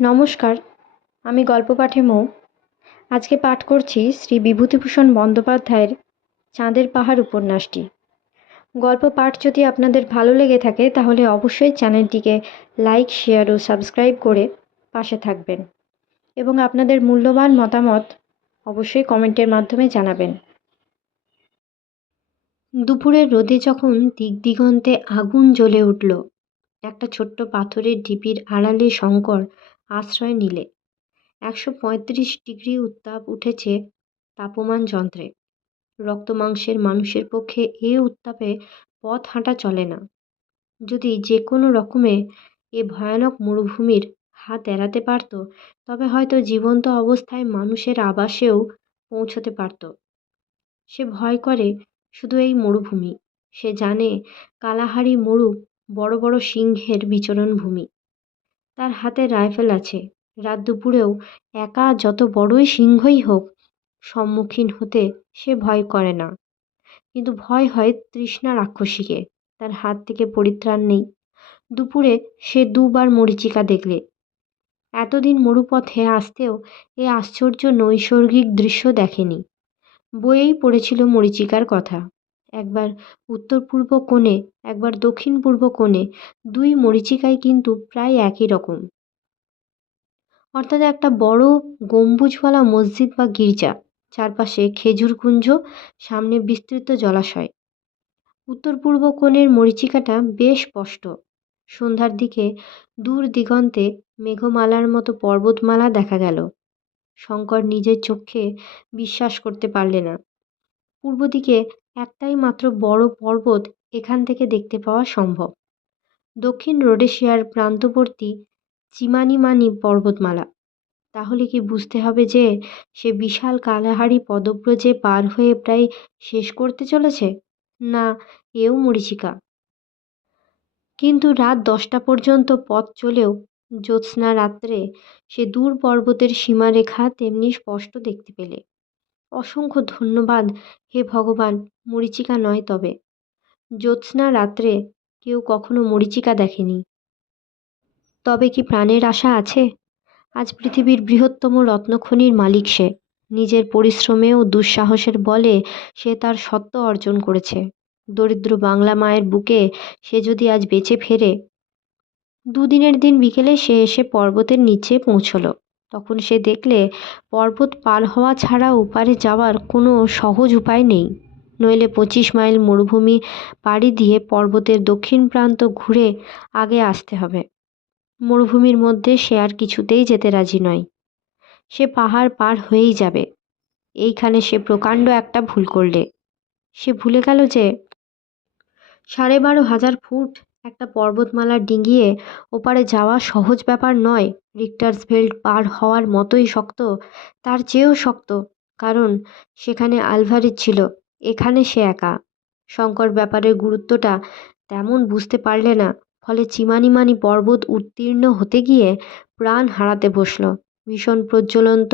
নমস্কার, আমি গল্প পাঠে মৌ। আজকে পাঠ করছি শ্রী বিভূতিভূষণ বন্দ্যোপাধ্যায়ের চাঁদের পাহাড় উপন্যাসটি। গল্প পাঠ যদি আপনাদের ভালো লেগে থাকে, তাহলে অবশ্যই চ্যানেলটিকে লাইক, শেয়ার ও সাবস্ক্রাইব করে পাশে থাকবেন। এবং আপনাদের মূল্যবান মতামত অবশ্যই কমেন্টের মাধ্যমে জানাবেন। দুপুরের রোদে যখন দিক দিগন্তে আগুন জ্বলে উঠল, একটা ছোট্ট পাথরের ঢিপির আড়ালে শঙ্কর আশ্রয় নিলে। একশো পঁয়ত্রিশ ডিগ্রি উত্তাপ উঠেছে তাপমান যন্ত্রে। রক্তমাংসের মানুষের পক্ষে এ উত্তাপে পথ হাঁটা চলে না। যদি যে কোনো রকমে এ ভয়ানক মরুভূমির হাত এড়াতে পারত, তবে হয়তো জীবন্ত অবস্থায় মানুষের আবাসেও পৌঁছতে পারত। সে ভয় করে শুধু এই মরুভূমি। সে জানে কালাহারি মরু বড় বড় সিংহের বিচরণ ভূমি তার হাতে রাইফেল আছে। রাত দুপুরেও একা যত বড়ই সিংহই হোক, সম্মুখীন হতে সে ভয় করে না। কিন্তু ভয় হয় তৃষ্ণা রাক্ষসীকে। তার হাত থেকে পরিত্রাণ নেই। দুপুরে সে দুবার মরিচিকা দেখলে। এতদিন মরুপথে আসতেও এ আশ্চর্য নৈসর্গিক দৃশ্য দেখেনি। বইয়েই পড়েছিল মরিচিকার কথা। একবার উত্তর পূর্ব কোণে, একবার দক্ষিণ পূর্ব কোণে, দুই মরিচিকাই কিন্তু প্রায় একই রকম। অর্থাৎ একটা বড় গম্বুজওয়ালা মসজিদ বা গির্জা, চারপাশে খেজুর কুঞ্জ, সামনে বিস্তৃত জলাশয়। উত্তর পূর্ব কোণের মরিচিকাটা বেশ স্পষ্ট। সন্ধ্যার দিকে দূর দিগন্তে মেঘমালার মতো পর্বতমালা দেখা গেল। শঙ্কর নিজের চোখে বিশ্বাস করতে পারলে না। পূর্ব দিকে একটাই মাত্র বড় পর্বত এখান থেকে দেখতে পাওয়া সম্ভব। দক্ষিণ রোডেশিয়ার প্রান্তবর্তী চিমানিমানি পর্বতমালা। তাহলে কি বুঝতে হবে যে, সে বিশাল কালাহারি পদব্রজে পার হয়ে প্রায় শেষ করতে চলেছে? না, এও মরীচিকা। কিন্তু রাত দশটা পর্যন্ত পথ চলেও জ্যোৎস্না রাত্রে সে দূর পর্বতের সীমারেখা তেমনি স্পষ্ট দেখতে পেলে। অসংখ্য ধন্যবাদ হে ভগবান, মরীচিকা নয় তবে। জ্যোৎস্না রাত্রে কেউ কখনো মরীচিকা দেখেনি। তবে কি প্রাণের আশা আছে? আজ পৃথিবীর বৃহত্তম রত্নখনির মালিক সে। নিজের পরিশ্রমে ও দুঃসাহসের বলে সে তার সত্য অর্জন করেছে। দরিদ্র বাংলা মায়ের বুকে সে যদি আজ বেঁচে ফেরে, দুদিনের দিন বিকেলে সে এসে পর্বতের নিচে পৌঁছল। তখন সে দেখলে পর্বত পার হওয়া ছাড়া ওপারে যাওয়ার কোনো সহজ উপায় নেই। নইলে পঁচিশ মাইল মরুভূমি পাড়ি দিয়ে পর্বতের দক্ষিণ প্রান্ত ঘুরে আগে আসতে হবে। মরুভূমির মধ্যে সে আর কিছুতেই যেতে রাজি নয়। সে পাহাড় পার হয়েই যাবে। এইখানে সে প্রকাণ্ড একটা ভুল করলে। সে ভুলে গেল যে সাড়ে বারো হাজার ফুট একটা পর্বতমালা ডিঙিয়ে ওপারে যাওয়া সহজ ব্যাপার নয়। রিক্টার্সভেল্ড পার হওয়ার মতোই শক্ত, তার চেয়েও শক্ত, কারণ সেখানে আলভারেজ ছিল, এখানে সে একা। শঙ্কর ব্যাপারের গুরুত্বটা তেমন বুঝতে পারলে না, ফলে চিমানিমানি পর্বত উত্তীর্ণ হতে গিয়ে প্রাণ হারাতে বসল। ভীষণ প্রজ্বলন্ত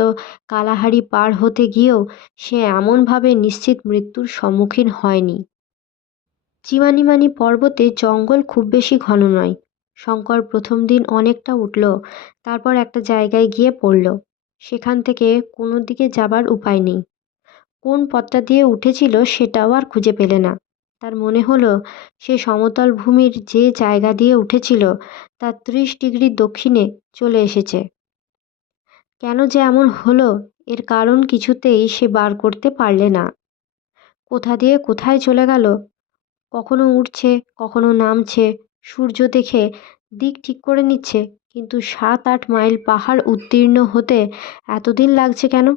কালাহারি পার হতে গিয়েও সে এমনভাবে নিশ্চিত মৃত্যুর সম্মুখীন হয়নি। চিমানিমানি পর্বতে জঙ্গল খুব বেশি ঘন নয় শঙ্কর প্রথম দিন অনেকটা উঠল, তারপর একটা জায়গায় গিয়ে পড়ল। সেখান থেকে কোনো দিকে যাবার উপায় নেই। কোন পথটা দিয়ে উঠেছিল সেটাও আর খুঁজে পেলে না। তার মনে হলো, সে সমতল ভূমির যে জায়গা দিয়ে উঠেছিল তার ত্রিশ ডিগ্রি দক্ষিণে চলে এসেছে। কেন যে এমন হলো, এর কারণ কিছুতেই সে বার করতে পারলে না। কোথা দিয়ে কোথায় চলে গেল? কখনো উঠছে, কখনো নামছে সূর্য দেখে দিক ঠিক করে নিচ্ছে, কিন্তু সাত আট মাইল পাহাড় উত্তীর্ণ হতে এতদিন লাগছে কেন?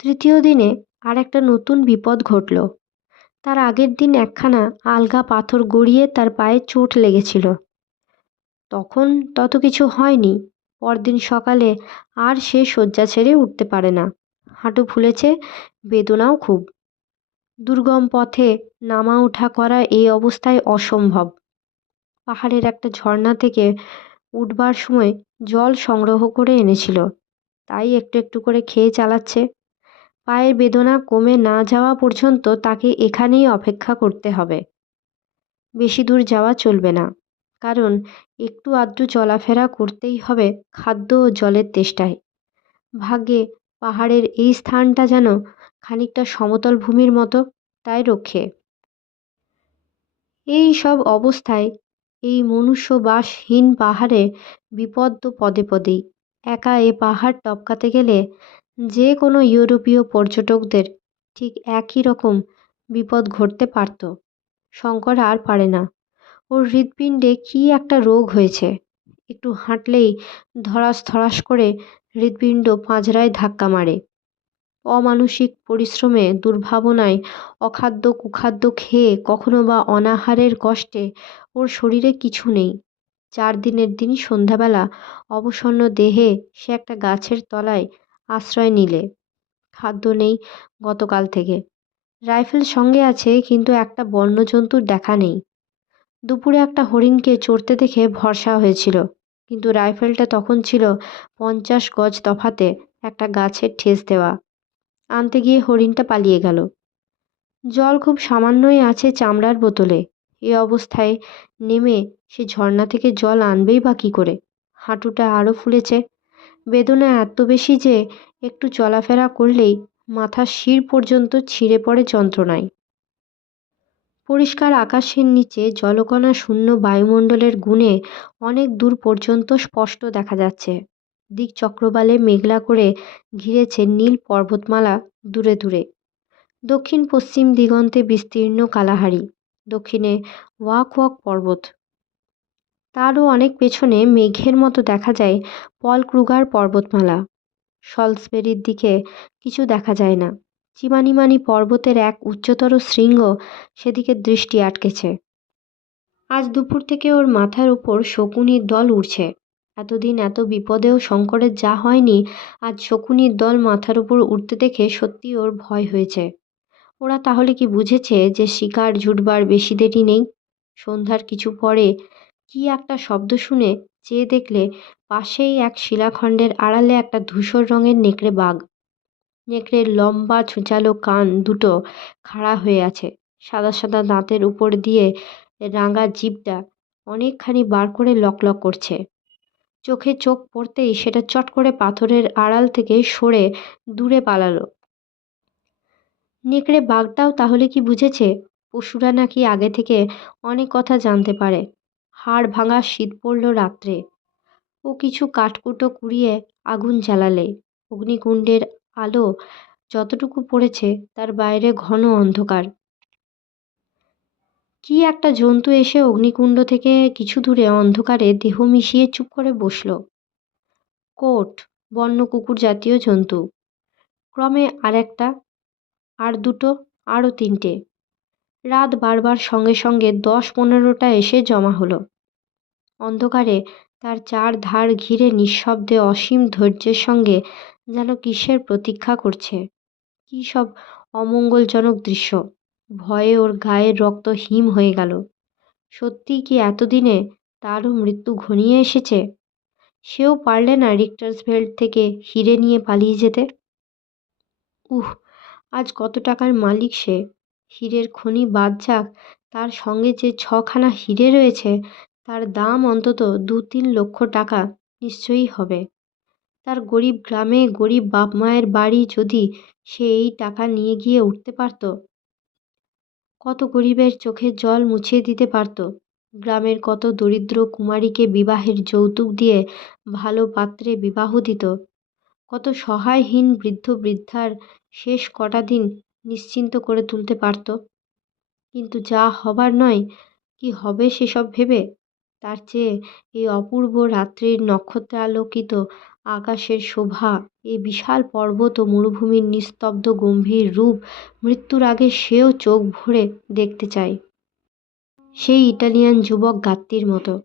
তৃতীয় দিনে আর একটা নতুন বিপদ ঘটল। তার আগের দিন একখানা আলগা পাথর গড়িয়ে তার পায়ে চোট লেগেছিল। তখন তত কিছু হয়নি, পরদিন সকালে আর সে শয্যা ছেড়ে উঠতে পারে না। হাঁটু ফুলেছে, বেদনাও খুব। দুর্গম পথে নামা ওঠা করা এই অবস্থায় অসম্ভব। পাহাড়ের একটা ঝর্ণা থেকে উঠবার সময় জল সংগ্রহ করে এনেছিল। তাই একটু একটু করে খেয়ে চালাচ্ছে। পায়ের বেদনা কমে না যাওয়া পর্যন্ত তাকে এখানেই অপেক্ষা করতে হবে। বেশি দূর যাওয়া চলবে না। কারণ একটু আধটু চলাফেরা করতেই হবে খাদ্য ও জলের তেষ্টায়। ভাগ্যে পাহাড়ের এই স্থানটা যেন খানিকটা সমতল ভূমির মতো তাই রক্ষে। এই সব অবস্থায় এই মনুষ্যবাসহীন পাহাড়ে বিপদ তো পদে পদেই। একা এ পাহাড় টপকাতে গেলে যে কোনো ইউরোপীয় পর্যটকদের ঠিক একই রকম বিপদ ঘটতে পারত। শঙ্কর আর পারে না। ওর হৃৎপিণ্ডে কী একটা রোগ হয়েছে। একটু হাঁটলেই ধরাস ধরাস করে হৃৎপিণ্ড পাঁজরায় ধাক্কা মারে। অমানসিক পরিশ্রমে, দুর্ভাবনায়, অখাদ্য কুখাদ্য খেয়ে কখনো বা অনাহারের কষ্টে ওর শরীরে কিছু নেই। চার দিনের দিন সন্ধ্যাবেলা অবসন্ন দেহে সে একটা গাছের তলায় আশ্রয় নিলে। খাদ্য নেই গতকাল থেকে। রাইফেল সঙ্গে আছে কিন্তু একটা বন্যজন্তুর দেখা নেই। দুপুরে একটা হরিণকে চড়তে দেখে ভরসা হয়েছিল, কিন্তু রাইফেলটা তখন ছিল পঞ্চাশ গজ তফাতে একটা গাছের ঠেস দেওয়া। আনতে গিয়ে হরিণটা পালিয়ে গেল। জল খুব সামান্যই আছে চামড়ার বোতলে। এ অবস্থায় নেমে সে ঝর্ণা থেকে জল আনবেই বা কী করে? হাঁটুটা আরও ফুলেছে। বেদনা এত বেশি যে একটু চলাফেরা করলেই মাথার শির পর্যন্ত ছিঁড়ে পড়ে যন্ত্রণায়। পরিষ্কার আকাশের নিচে জলকণা শূন্য বায়ুমণ্ডলের গুণে অনেক দূর পর্যন্ত স্পষ্ট দেখা যাচ্ছে। দিক চক্রবালে মেঘলা করে ঘিরেছে নীল পর্বতমালা দূরে দূরে। দক্ষিণ পশ্চিম দিগন্তে বিস্তীর্ণ কালাহারি, দক্ষিণে ওয়াক ওয়াক পর্বত। তারও অনেক পেছনে মেঘের মতো দেখা যায় পল ক্রুগার পর্বতমালা। সলসবেরির দিকে কিছু দেখা যায় না। চিমানিমানি পর্বতের এক উচ্চতর শৃঙ্গ সেদিকে দৃষ্টি আটকেছে। আজ দুপুর থেকে ওর মাথার উপর শকুনির দল উড়ছে। এতদিন এত বিপদেও শঙ্করের যা হয়নি, আজ শকুনির দল মাথার উপর উঠতে দেখে সত্যি ওর ভয় হয়েছে। ওরা তাহলে কি বুঝেছে যে শিকার জুটবার বেশি দেরি নেই? সন্ধ্যার কিছু পরে কি একটা শব্দ শুনে চেয়ে দেখলে পাশেই এক শিলাখণ্ডের আড়ালে একটা ধূসর রঙের নেকড়ে বাঘ। নেকড়ের লম্বা ছুঁচালো কান দুটো খাড়া হয়ে আছে। সাদা সাদা দাঁতের উপর দিয়ে রাঙা জিভটা অনেকখানি বার করে লকলক করছে। চোখে চোখ পড়তেই সেটা চট করে পাথরের আড়াল থেকে সরে দূরে পালালো। নেকড়ে, বাঘটাও তাহলে কি বুঝেছে? পশুরা নাকি আগে থেকে অনেক কথা জানতে পারে। হাড় ভাঙা শীত পড়ল রাত্রে। ও কিছু কাঠকুটো কুড়িয়ে আগুন জ্বালালে। অগ্নিকুণ্ডের আলো যতটুকু পড়েছে তার বাইরে ঘন অন্ধকার। কি একটা জন্তু এসে অগ্নিকুণ্ড থেকে কিছু দূরে অন্ধকারে দেহ মিশিয়ে চুপ করে বসল। কোট, বন্য কুকুর জাতীয় জন্তু। ক্রমে আর একটা, আর দুটো, আরও তিনটে। রাত বারবার সঙ্গে সঙ্গে দশ পনেরোটা এসে জমা হলো। অন্ধকারে তার চার ধার ঘিরে নিঃশব্দে অসীম ধৈর্যের সঙ্গে যেন কিসের প্রতীক্ষা করছে। কী সব অমঙ্গলজনক দৃশ্য। ভয়ে ওর গায়ের রক্ত হিম হয়ে গেল। সত্যিই কি এতদিনে তারও মৃত্যু ঘনিয়ে এসেছে? সেও পারলে না রিক্টার্সভেল্ড থেকে হিরে নিয়ে পালিয়ে যেতে? উহ, আজ কত টাকার মালিক সে? হীরের খনি বাদ যাক, তার সঙ্গে যে ছখানা হিরে রয়েছে, তার দাম অন্তত দু তিন লক্ষ টাকা নিশ্চয়ই হবে। তার গরিব গ্রামে গরিব বাপ মায়ের বাড়ি যদি সে এই টাকা নিয়ে গিয়ে উঠতে পারত কত গরিবের চোখের জল মুছিয়ে দিতে পারত। গ্রামের কত দরিদ্র কুমারীকে বিবাহের যৌতুক দিয়ে ভালো পাত্রে বিবাহ দিত। কত সহায়হীন বৃদ্ধ বৃদ্ধার শেষ কটা দিন নিশ্চিন্ত করে তুলতে পারত। কিন্তু যা হবার নয়, কি হবে সেসব ভেবে? তার চেয়ে এই অপূর্ব রাত্রির নক্ষত্রালোকিত আকাশের শোভা এই বিশাল পর্বত ও মরুভূমির নিস্তব্ধ গম্ভীর রূপ মৃত্যুর আগে সেও চোখ ভরে দেখতে চায়। সেই ইটালিয়ান যুবক গাত্তির মতো।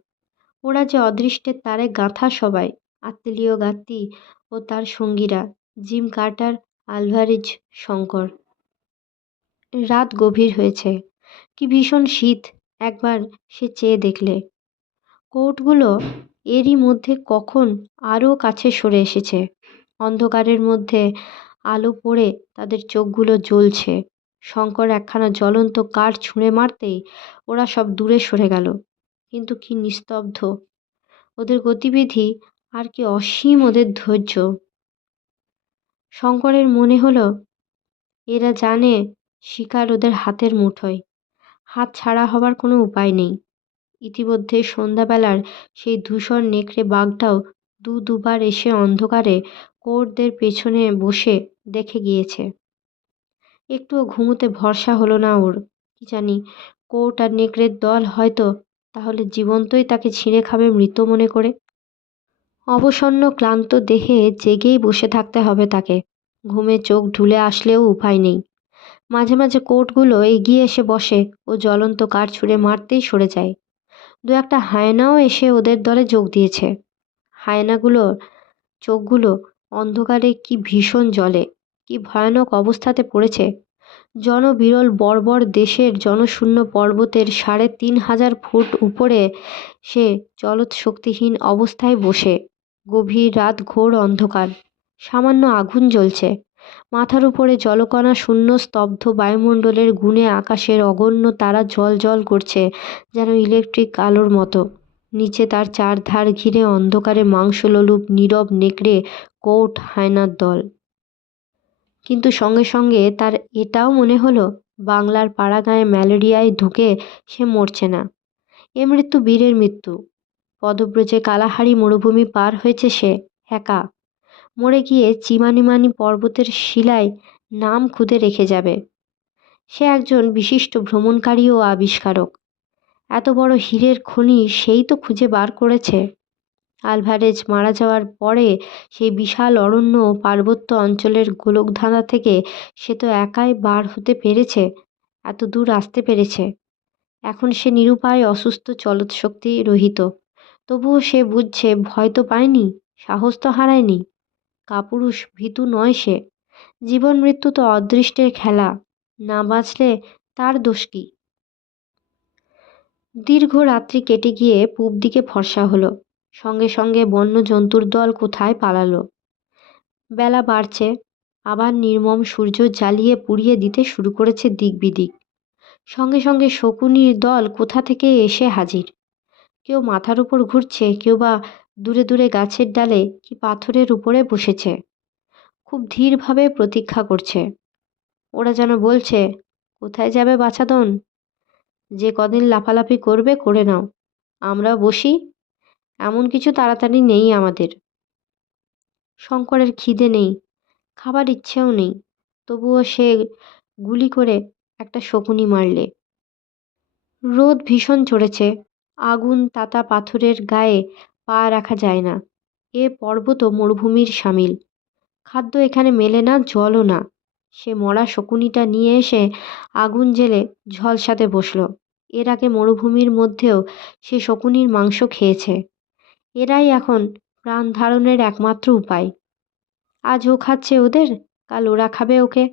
ওরা যে অদৃষ্টের তারে গাঁথা সবাই, আত্মীয় গাত্তি ও তার সঙ্গীরা, জিম কার্টার, আলভারিজ, শঙ্কর। রাত গভীর হয়েছে। কি ভীষণ শীত, একবার সে চেয়ে দেখলে। কোটগুলো এরই মধ্যে কখন আরও কাছে সরে এসেছে। অন্ধকারের মধ্যে আলো পড়ে তাদের চোখগুলো জ্বলছে। শঙ্কর একখানা জ্বলন্ত কাঠ ছুঁড়ে মারতেই ওরা সব দূরে সরে গেল। কিন্তু কি নিস্তব্ধ। ওদের গতিবিধি আর কি অসীম ওদের ধৈর্য। শঙ্করের মনে হলো, এরা জানে শিকার ওদের হাতের মুঠোয়। হাত ছাড়া হবার কোনো উপায় নেই। ইতিমধ্যে সন্ধ্যাবেলার সেই ধূসর নেকড়ে বাঘটাও দু দুবার এসে অন্ধকারে কোর্টদের পেছনে বসে দেখে গিয়েছে। একটুও ঘুমোতে ভরসা হলো না ওর। কি জানি, কোর্ট আর নেকড়ের দল হয়তো তাহলে জীবন্তই তাকে ছিঁড়ে খাবে মৃত মনে করে। অবসন্ন, ক্লান্ত দেহে জেগেই বসে থাকতে হবে তাকে। ঘুমে চোখ ঢুলে আসলেও উপায় নেই। মাঝে মাঝে কোর্টগুলো এগিয়ে এসে বসে ও জ্বলন্ত কাঠ ছুঁড়ে মারতেই সরে যায়। দু একটা হায়নাও এসে ওদের দলে যোগ দিয়েছে। হায়নাগুলোর চোখগুলো অন্ধকারে কি ভীষণ জলে, কি ভয়ানক অবস্থাতে পড়েছে। জনবিরল বর্বর দেশের জনশূন্য পর্বতের সাড়ে তিন হাজার ফুট উপরে সে চলত শক্তিহীন অবস্থায় বসে। গভীর রাত ঘোর অন্ধকার, সামান্য আগুন জ্বলছে। মাথার উপরে জলকণা শূন্য স্তব্ধ বায়ুমণ্ডলের গুণে আকাশের অগণ্য তারা জল জল করছে, যেন ইলেকট্রিক আলোর মতো। নিচে তার চারধার ঘিরে অন্ধকারে মাংসলোলুপ, নীরব নেকড়ে, কোট, হায়নার দল। কিন্তু সঙ্গে সঙ্গে তার এটাও মনে হলো, বাংলার পাড়াগাঁয়ে ম্যালেরিয়ায় ঢুকে সে মরছে না। এ মৃত্যু বীরের মৃত্যু। পদব্রজে কালাহারি মরুভূমি পার হয়েছে সে, একা। মরে গিয়ে চিমানিমানি পর্বতের শিলায় নাম খুদে রেখে যাবে। সে একজন বিশিষ্ট ভ্রমণকারী ও আবিষ্কারক। এত বড় হীরের খনি সেই তো খুঁজে বার করেছে। আলভারেজ মারা যাওয়ার পরে সেই বিশাল অরণ্য পার্বত্য অঞ্চলের গোলকধাঁধা থেকে সে তো একাই বার হতে পেরেছে, এত দূর আসতে পেরেছে। এখন সে নিরুপায় অসুস্থ চলৎশক্তি রহিত। তবুও সে বুঝছে, ভয় তো পায়নি, সাহস তো হারায়নি। কাপুরুষ ভীতু নয় সে। জীবন মৃত্যু তো অদৃষ্টের খেলা, না বাঁচলে তার দোষ কী? দীর্ঘ রাত্রি কেটে গিয়ে পূব দিকে ফর্সা হলো। সঙ্গে সঙ্গে বন্য জন্তুর দল কোথায় পালালো? বেলা বাড়ছে। আবার নির্মম সূর্য জ্বালিয়ে পুড়িয়ে দিতে শুরু করেছে দিক বিদিক। সঙ্গে সঙ্গে শকুনির দল কোথা থেকে এসে হাজির? কেউ মাথার উপর ঘুরছে, কেউ বা দূরে দূরে গাছের ডালে কি পাথরের উপরে বসেছে? খুব ধীরভাবে প্রতীক্ষা করছে। ওরা যেন বলছে, কোথায় যাবে বাছাদন? যে কদিন লাফালাফি করবে, করে নাও। আমরা বসি। এমন কিছু তাড়াতাড়ি নেই আমাদের। শঙ্করের খিদে নেই, খাবার ইচ্ছেও নেই, তবুও সে গুলি করে একটা শকুনি মারলে। রোদ ভীষণ চড়েছে আগুন তাতা পাথরের গায়ে পা রাখা যায় না। এ পর্বত মরুভূমির সামিল। খাদ্য এখানে মেলে না, জলও না। সে মরা শকুনিটা নিয়ে এসে আগুন জেলে ঝলসাতে বসল। এর আগে মরুভূমির মধ্যেও সে শকুনির মাংস খেয়েছে। এরাই এখন প্রাণ ধারণের একমাত্র উপায়। আজ ও খাচ্ছে ওদের, কাল ওরা খাবে ওকে।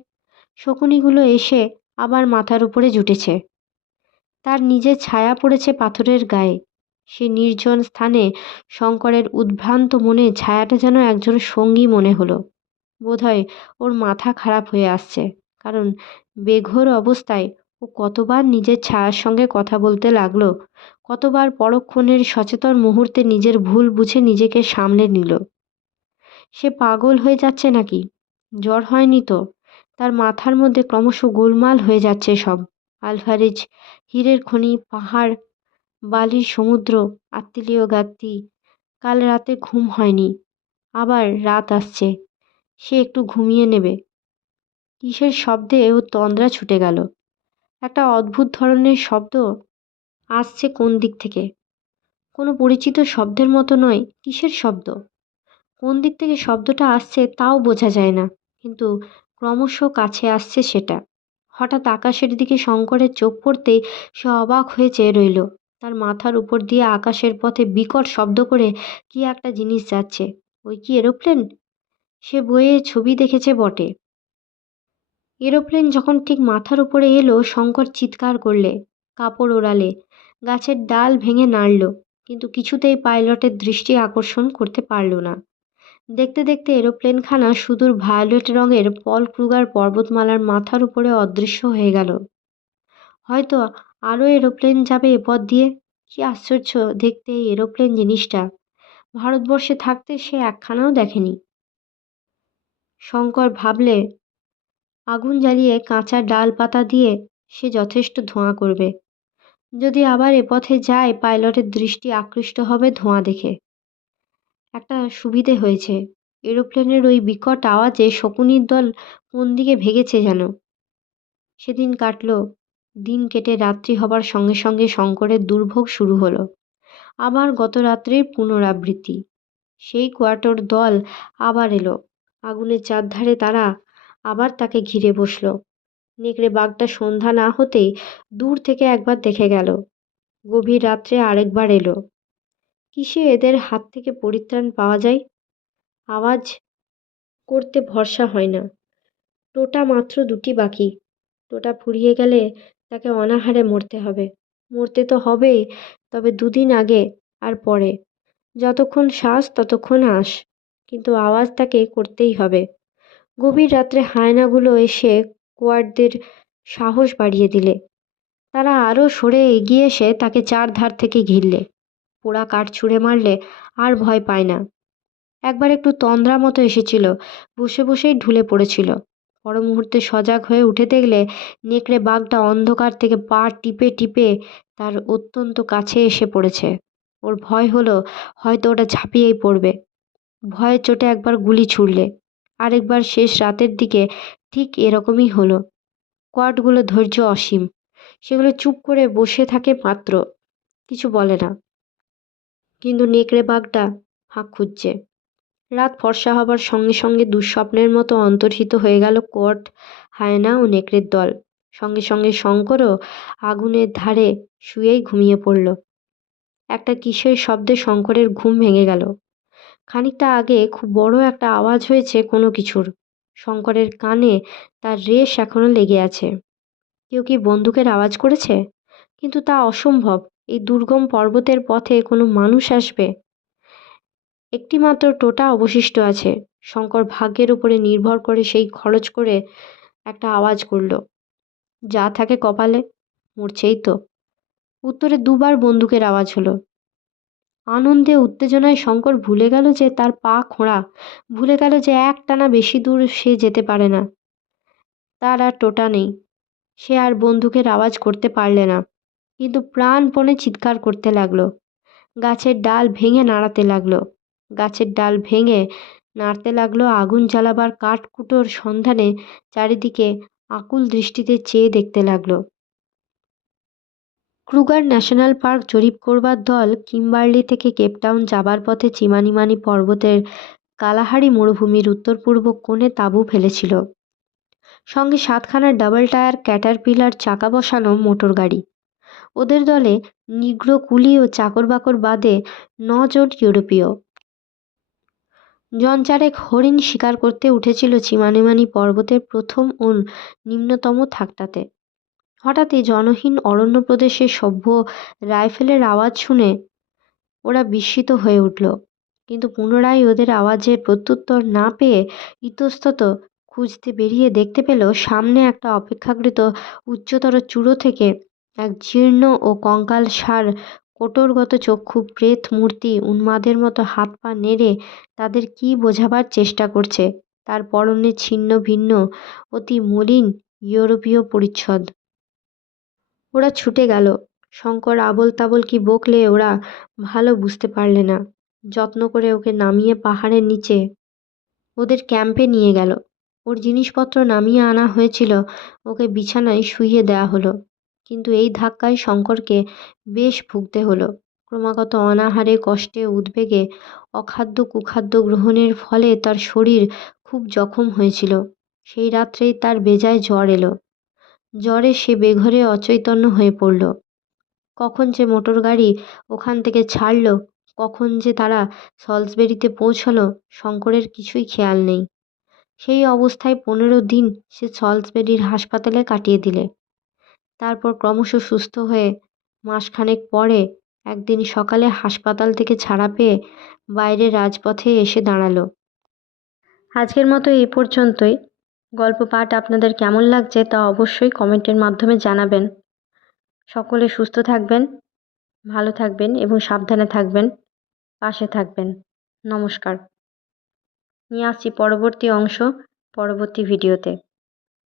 শকুনিগুলো এসে আবার মাথার উপরে জুটেছে। তার নিজের ছায়া পড়েছে পাথরের গায়ে। সে নির্জন স্থানে শঙ্করের উদ্ভ্রান্ত মনে ছায়াটা যেন একজন সঙ্গী মনে হলো। বোধহয় ওর মাথা খারাপ হয়ে আসছে। কারণ বেঘোর অবস্থায় ও কতবার নিজের ছায়ার সঙ্গে কথা বলতে লাগল, কতবার পরক্ষণের সচেতন মুহূর্তে নিজের ভুল বুঝে নিজেকে সামলে নিল। সে পাগল হয়ে যাচ্ছে নাকি? জ্বর হয়নি তো? তার মাথার মধ্যে ক্রমশ গোলমাল হয়ে যাচ্ছে সব। আলভারেজ, হীরের খনি, পাহাড়, বালির সমুদ্র, আত্মীয় গাত্তি কাল রাতে ঘুম হয়নি। আবার রাত আসছে। সে একটু ঘুমিয়ে নেবে। কিসের শব্দে ও তন্দ্রা ছুটে গেল। একটা অদ্ভুত ধরনের শব্দ আসছে কোন দিক থেকে? কোনো পরিচিত শব্দের মতো নয়, কিসের শব্দ? কোন দিক থেকে শব্দটা আসছে তাও বোঝা যায় না, কিন্তু ক্রমশ কাছে আসছে সেটা। হঠাৎ আকাশের দিকে শঙ্করের চোখ পড়তেই সে অবাক হয়ে চেয়ে রইল। তার মাথার উপর দিয়ে আকাশের পথে বিকট শব্দ করে কি একটা জিনিস যাচ্ছে। ওই কি এরোপ্লেন? সে বইয়ে ছবি দেখেছে বটে। এরোপ্লেন যখন ঠিক মাথার উপরে এলো, শঙ্কর চিৎকার করলে, কাপড় ওড়ালে, গাছের ডাল ভেঙে নাড়ল, কিন্তু কিছুতেই পাইলটের দৃষ্টি আকর্ষণ করতে পারল না। দেখতে দেখতে এরোপ্লেনখানা সুদূর ভায়োলেট রঙের পল ক্রুগার পর্বতমালার মাথার উপরে অদৃশ্য হয়ে গেল। হয়তো আরও এরোপ্লেন যাবে এ পথ দিয়ে? কি আশ্চর্য দেখতে এই এরোপ্লেন জিনিসটা। ভারতবর্ষে থাকতে সে একখানাও দেখেনি। শঙ্কর ভাবলে, আগুন জ্বালিয়ে কাঁচা ডাল পাতা দিয়ে সে যথেষ্ট ধোঁয়া করবে। যদি আবার এ পথে যায়, পাইলটের দৃষ্টি আকৃষ্ট হবে ধোঁয়া দেখে। একটা সুবিধে হয়েছে। এরোপ্লেনের ওই বিকট আওয়াজে শকুনির দল কোন দিকে ভেগেছে যেন? সেদিন কাটল, দিন কেটে রাত্রি হবার সঙ্গে সঙ্গে শঙ্করের দুর্ভোগ শুরু হলো। আবার গত রাত্রের পুনরাবৃত্তি। সেই কোয়ার্টর দল আবার এলো। আগুনের চারধারে তারা আবার তাকে ঘিরে বসল। নেকড়ে বাঘটা সন্ধ্যা না হতেই দূর থেকে একবার দেখে গেল। গভীর রাত্রে আরেকবার এলো। কিসে এদের হাত থেকে পরিত্রাণ পাওয়া যায়? আওয়াজ করতে ভরসা হয় না। টোটা মাত্র দুটি বাকি। টোটা ফুরিয়ে গেলে তাকে অনাহারে মরতে হবে। মরতে তো হবেই, তবে দুদিন আগে আর পরে। যতক্ষণ শ্বাস, ততক্ষণ আস কিন্তু আওয়াজ তাকে করতেই হবে। গভীর রাত্রে হায়নাগুলো এসে কোয়ার্ডদের সাহস বাড়িয়ে দিলে। তারা আরও সরে এগিয়ে এসে তাকে চার ধার থেকে ঘিরলে। পোড়া কাঠ ছুঁড়ে মারলে আর ভয় পায় না। একবার একটু তন্দ্রা মতো এসেছিল, বসে বসেই ঢুলে পড়েছিল। পর মুহূর্তে সজাগ হয়ে উঠে দেখলে নেকড়ে বাঘটা অন্ধকার থেকে পা টিপে টিপে তার অত্যন্ত কাছে এসে পড়েছে। ওর ভয় হলো, হয়তো ওটা ঝাঁপিয়েই পড়বে। ভয়ের চোটে একবার গুলি ছুড়লে। আরেকবার শেষ রাতের দিকে ঠিক এরকমই হলো। কোয়ার্ডগুলো ধৈর্য অসীম। সেগুলো চুপ করে বসে থাকে মাত্র। কিছু বলে না। কিন্তু নেকড়ে বাঘটা ফাঁক খুঁজছে। রাত ফর্সা হবার সঙ্গে সঙ্গে দুঃস্বপ্নের মতো অন্তর্হিত হয়ে গেল কোর্ট হায়না ও নেকড়ের দল। সঙ্গে সঙ্গে শঙ্করও আগুনের ধারে শুয়েই ঘুমিয়ে পড়ল। একটা কিসের শব্দে শঙ্করের ঘুম ভেঙে গেল। খানিকটা আগে খুব বড় একটা আওয়াজ হয়েছে কোনো কিছুর। শঙ্করের কানে তার রেশ এখনও লেগে আছে। কেউ কি বন্দুকের আওয়াজ করেছে? কিন্তু তা অসম্ভব। এই দুর্গম পর্বতের পথে কোনো মানুষ আসবে? একটি মাত্র টোটা অবশিষ্ট আছে। শঙ্কর ভাগ্যের উপরে নির্ভর করে সেই খরচ করে একটা আওয়াজ করল। যা থাকে কপালে, মরছেই তো। উত্তরে দুবার বন্দুকের আওয়াজ হলো। আনন্দে উত্তেজনায় শঙ্কর ভুলে গেল যে তার পা খোঁড়া, ভুলে গেল যে এক টানা বেশি দূর সে যেতে পারে না। তার আর টোটা নেই। সে আর বন্দুকের আওয়াজ করতে পারলে না। কিন্তু প্রাণপণে চিৎকার করতে লাগল। গাছের ডাল ভেঙে নাড়াতে লাগল। গাছের ডাল ভেঙে নাড়তে লাগল আগুন জ্বালাবার কাঠকুটোর সন্ধানে চারিদিকে আকুল দৃষ্টিতে চেয়ে দেখতে লাগল। ক্রুগার ন্যাশনাল পার্ক জরিপ করবার দল কিম্বার্লি থেকে কেপটাউন যাবার পথে চিমানিমানি পর্বতের কালাহারি মরুভূমির উত্তর পূর্ব কোণে তাঁবু ফেলেছিল। সঙ্গে সাতখানা ডাবল টায়ার, ক্যাটারপিলার চাকা বসানো মোটর গাড়ি। ওদের দলে নিগ্রো কুলি ও চাকর বাকর বাদে নজন ইউরোপীয়। জনচারেক হরিণ শিকার করতে উঠেছিল চিমানিমানি পর্বতের প্রথম ও নিম্নতম থাকটাতে হঠাৎই জনহীন অরণ্য প্রদেশে সভ্য রাইফেলের আওয়াজ শুনে ওরা বিস্মিত হয়ে উঠল। কিন্তু পুনরায় ওদের আওয়াজের প্রত্যুত্তর না পেয়ে ইতস্তত খুঁজতে বেরিয়ে দেখতে পেল সামনে একটা অপেক্ষাকৃত উচ্চতর চূড়ো থেকে এক জীর্ণ ও কঙ্কাল সার কোটরগত চক্ষু প্রেত মূর্তি উন্মাদের মতো হাত পা নেড়ে তাদের কী বোঝাবার চেষ্টা করছে, তার পরনে ছিন্ন ভিন্ন অতি মলিন ইউরোপীয় পরিচ্ছদ। ওরা ছুটে গেল। শঙ্কর আবল তাবল কি বকলে ওরা ভালো বুঝতে পারলে না। যত্ন করে ওকে নামিয়ে পাহাড়ের নিচে ওদের ক্যাম্পে নিয়ে গেল। ওর জিনিসপত্র নামিয়ে আনা হয়েছিল। ওকে বিছানায় শুইয়ে দেওয়া হলো। কিন্তু এই ধাক্কায় শঙ্করকে বেশ ভুগতে হলো। ক্রমাগত অনাহারে, কষ্টে, উদ্বেগে, অখাদ্য কুখাদ্য গ্রহণের ফলে তার শরীর খুব জখম হয়েছিল। সেই রাত্রেই তার বেজায় জ্বর এলো। জ্বরে সে বেঘরে অচৈতন্য হয়ে পড়ল। কখন যে মোটর গাড়ি ওখান থেকে ছাড়ল, কখন যে তারা সলসবেরিতে পৌঁছলো, শঙ্করের কিছুই খেয়াল নেই। সেই অবস্থায় পনেরো দিন সে সলসবেরির হাসপাতালে কাটিয়ে দিলে। তারপর ক্রমশ সুস্থ হয়ে মাসখানেক পরে একদিন সকালে হাসপাতাল থেকে ছাড়া পেয়ে বাইরে রাজপথে এসে দাঁড়াল। আজকের মতো এই পর্যন্তই। গল্প পাঠ আপনাদের কেমন লাগছে তা অবশ্যই কমেন্টের মাধ্যমে জানাবেন। সকলে সুস্থ থাকবেন, ভালো থাকবেন এবং সাবধানে থাকবেন, পাশে থাকবেন। নমস্কার। নিয়ে আসছি পরবর্তী অংশ, পরবর্তী ভিডিওতে।